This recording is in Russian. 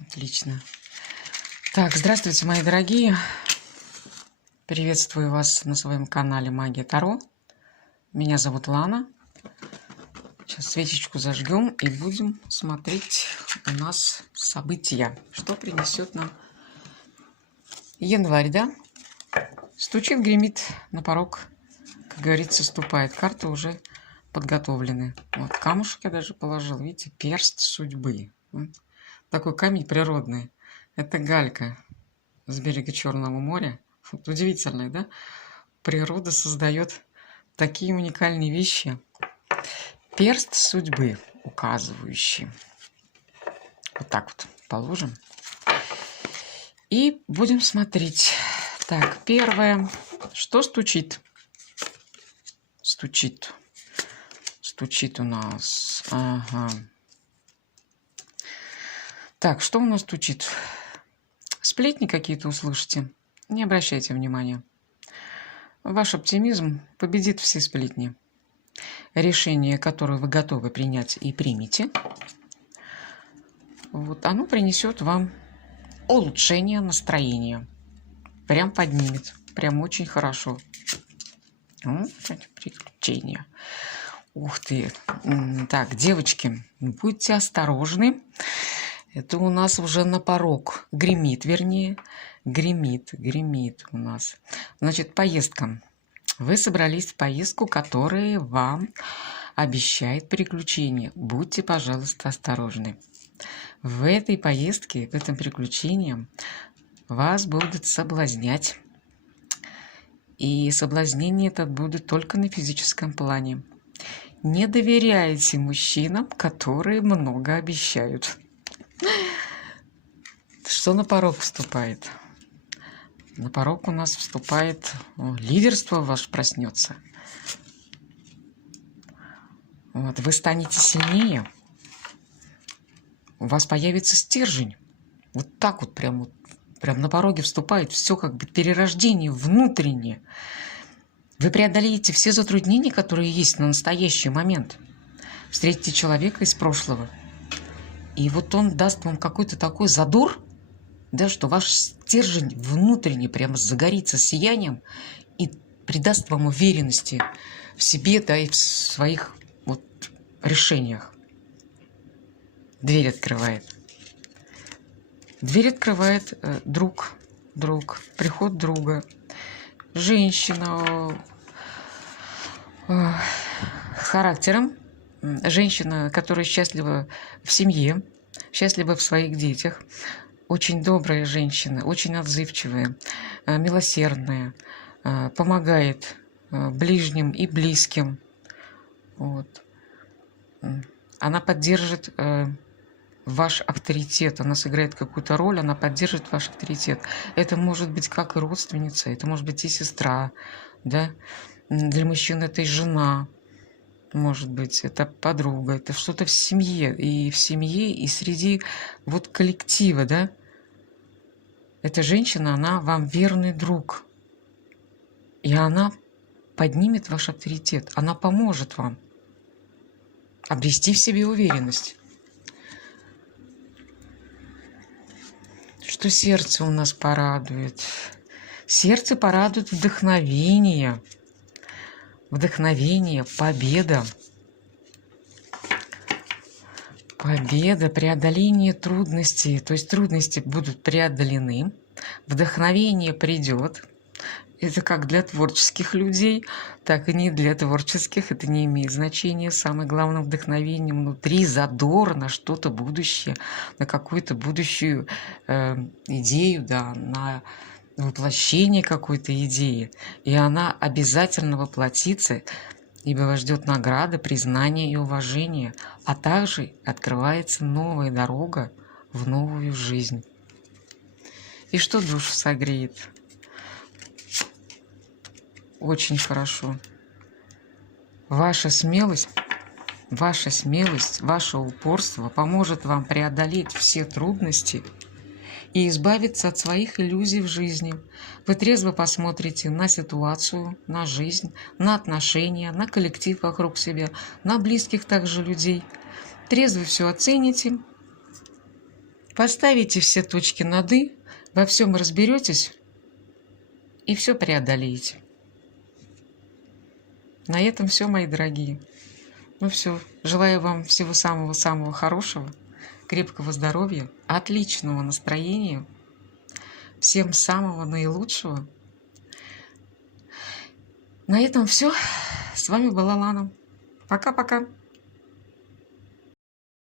Отлично. Так, здравствуйте, мои дорогие. Приветствую вас на своем канале Магия Таро. Меня зовут Лана. Сейчас свечечку зажгем и будем смотреть у нас события. Что принесет нам январь, да? Стучит, гремит на порог. Как говорится, ступает. Карты уже подготовлены. Вот камушек я даже положил. Видите, перст судьбы. Вот. Такой камень природный. Это галька с берега Черного моря. Вот удивительно, да? Природа создает такие уникальные вещи. Перст судьбы указывающий. Вот так вот положим. И будем смотреть. Так, первое. Что стучит? Стучит. Стучит у нас. Ага. Так, что у нас стучит? Сплетни какие-то услышите? Не обращайте внимания. Ваш оптимизм победит все сплетни. Решение, которое вы готовы принять и примите, вот оно принесет вам улучшение настроения. Прям поднимет. Прям очень хорошо. Приключения. Ух ты. Так, девочки, будьте осторожны. Это у нас уже на порог. Гремит, вернее. Гремит у нас. Значит, поездка. Вы собрались в поездку, которая вам обещает приключения. Будьте, пожалуйста, осторожны. В этой поездке, в этом приключении вас будут соблазнять. И соблазнение это будет только на физическом плане. Не доверяйте мужчинам, которые много обещают. Что на порог вступает? На порог у нас вступает лидерство ваше проснется. Вот, вы станете сильнее. У вас появится стержень. Вот так вот прям на пороге вступает все как бы перерождение внутреннее. Вы преодолеете все затруднения, которые есть на настоящий момент. Встретите человека из прошлого. И вот он даст вам какой-то такой задор, да, что ваш стержень внутренне прямо загорится сиянием и придаст вам уверенности в себе, да, и в своих вот решениях. Дверь открывает. Дверь открывает друг, приход друга, женщина характером, женщина, которая счастлива в семье, счастлива в своих детях, очень добрая женщина, очень отзывчивая, милосердная, помогает ближним и близким. Вот. Она поддержит ваш авторитет, она сыграет какую-то роль, она поддержит ваш авторитет. Это может быть как и родственница, это может быть и сестра, да? Для мужчин это и жена, может быть, это подруга, это что-то в семье, и среди вот коллектива, да? Эта женщина, она вам верный друг, и она поднимет ваш авторитет, она поможет вам обрести в себе уверенность. Что сердце у нас порадует? Сердце порадует вдохновение. Вдохновение, победа. Победа, преодоление трудностей. То есть трудности будут преодолены. Вдохновение придет. Это как для творческих людей, так и не для творческих. Это не имеет значения. Самое главное, вдохновение внутри, задор на что-то будущее, на какую-то будущую идею, да, на воплощение какой-то идеи. И она обязательно воплотится, ибо вас ждет награда, признание и уважение. А также открывается новая дорога в новую жизнь. И что душу согреет? Очень хорошо. Ваша смелость, ваше упорство поможет вам преодолеть все трудности и избавиться от своих иллюзий в жизни. Вы трезво посмотрите на ситуацию, на жизнь, на отношения, на коллектив вокруг себя, на близких также людей. Трезво все оцените Поставите все точки над «и», во всем разберетесь и все преодолеете. На этом все, мои дорогие. Ну все, желаю вам всего самого-самого хорошего, крепкого здоровья, отличного настроения, всем самого наилучшего. На этом все. С вами была Лана. Пока-пока.